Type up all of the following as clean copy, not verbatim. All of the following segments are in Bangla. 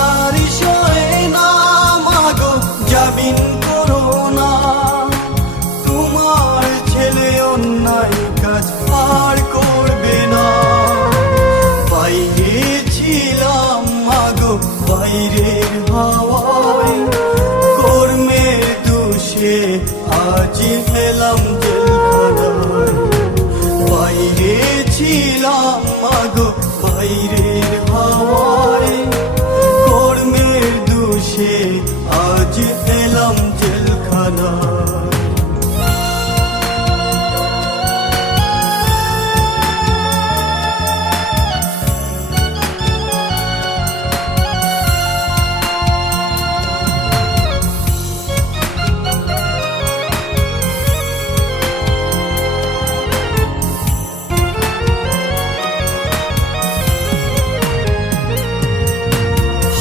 আর সয়ে না মাগো জামিন করো না, তোমার ছেলে অন্যায় কাজ আর করবে না। বাইরে ছিলাম মাগো বাইরের হাওয়ায়, কর্মের দোষে আজ এলাম জেলখানায়। বাইরে ছিলাম মাগো বাইরের হাওয়ায়, কর্মের দোষে আজ এলাম জেলখানায়।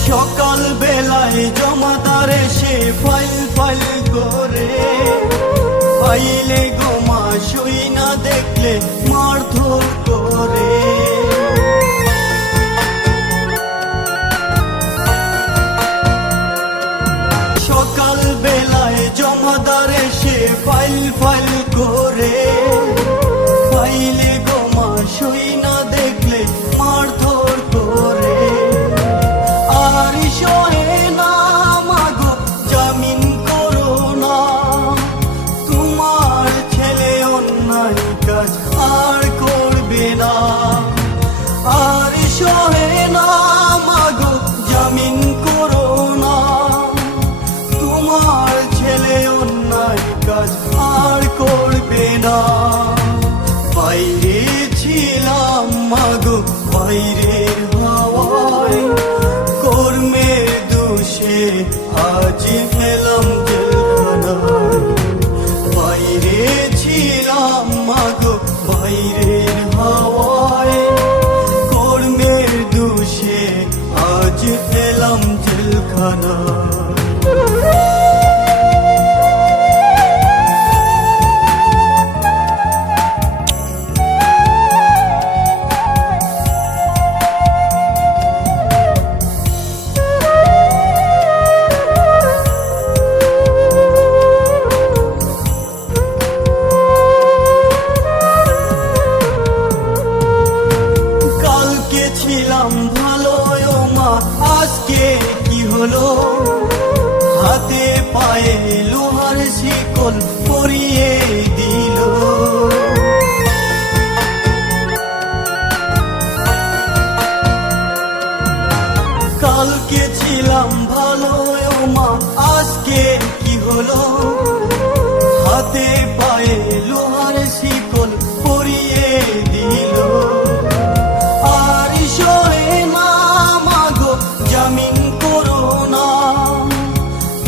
সকাল বেলায় জমাদার এসে ফাইল করে, ফাইলে গোমা সই না দেখলে মারধর করে। সকাল বেলায় জমাদার এসে ফাইল করে, ফাইলে গোমা সই না দেখলে মারধর করে। আর সয়ে না মাগো জামিন করো না, তোমার ছেলে অন্যায় কাজ আর করবে না। আর সয়ে না মাগো জামিন করো না, তোমার ছেলে অন্যায় কাজ আর করবে না। বাইরে ছিলাম মাগো বাইরের হাওয়ায়, কর্মের দোষে আজ এলাম জেলখানায়। বাইরে ছিলাম মাগো বাইরের হাওয়ায়, কর্মের দোষে আজ এলাম জেলখানায়। ছিলাম ভালো ও মা, আজকে কি হলো? হাতে পায়ে লোহার শিকল পরিয়ে দিল। কালকে ছিলাম ভালো ও মা, আজকে কি হলো? হাতে পায়ে লোহার শিকল পরিয়ে দিল। জামিন করো না,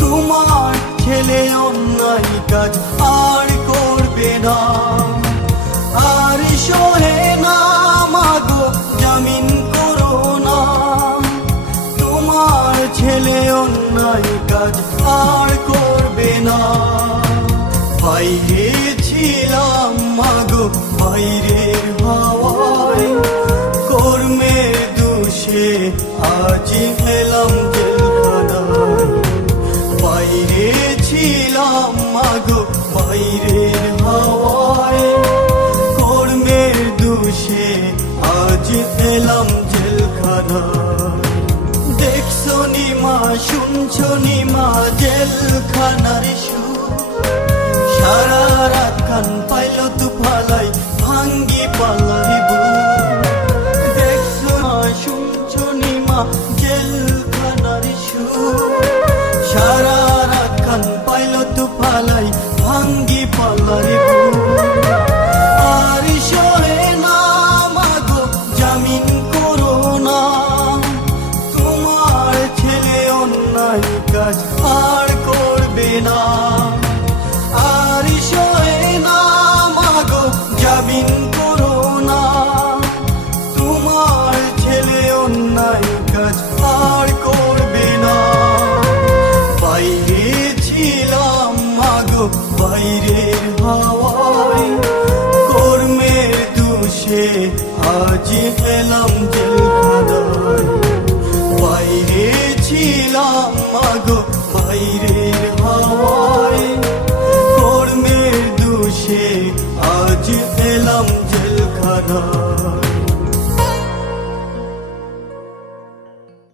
তোমার ছেলে অন্যায় কাজ আর করবে না। আর সহে না মাগো জামিন করো না, তোমার ছেলে অন্যায় কাজ আর করবে না। বাইরে ছিলাম মাগো বাইরের হাওয়ায়, কর্মের দোষে আজ এলাম জেলখানায়। বাইরে ছিলাম মাগো বাইরের হাওয়ায়, কর্মের দোষে আজ এলাম জেলখানায়। দেখছো নি মা, শুনছো নি মা জেলখানার সুর, সারা রাত কান পাইল তু ফালাই ভাঙ্গি পালাই বুক। দেখছো মা, শুনছো নি মা জেলখানার সুর, সারা রাত কান পাইল তু ফালাই ভাঙ্গি পালাই বুক। আর সহে না মাগো জামিন করো না, তোমার ছেলে অন্যায় কাজ আর করবে না। আর সহে না মাগো জামিন করো না, তোমার ছেলে অন্যায় কাজ আর করবে না। বাইরে ছিলাম মাগো বাইরের হাওয়ায়, কর্মের দোষে আজ এলাম।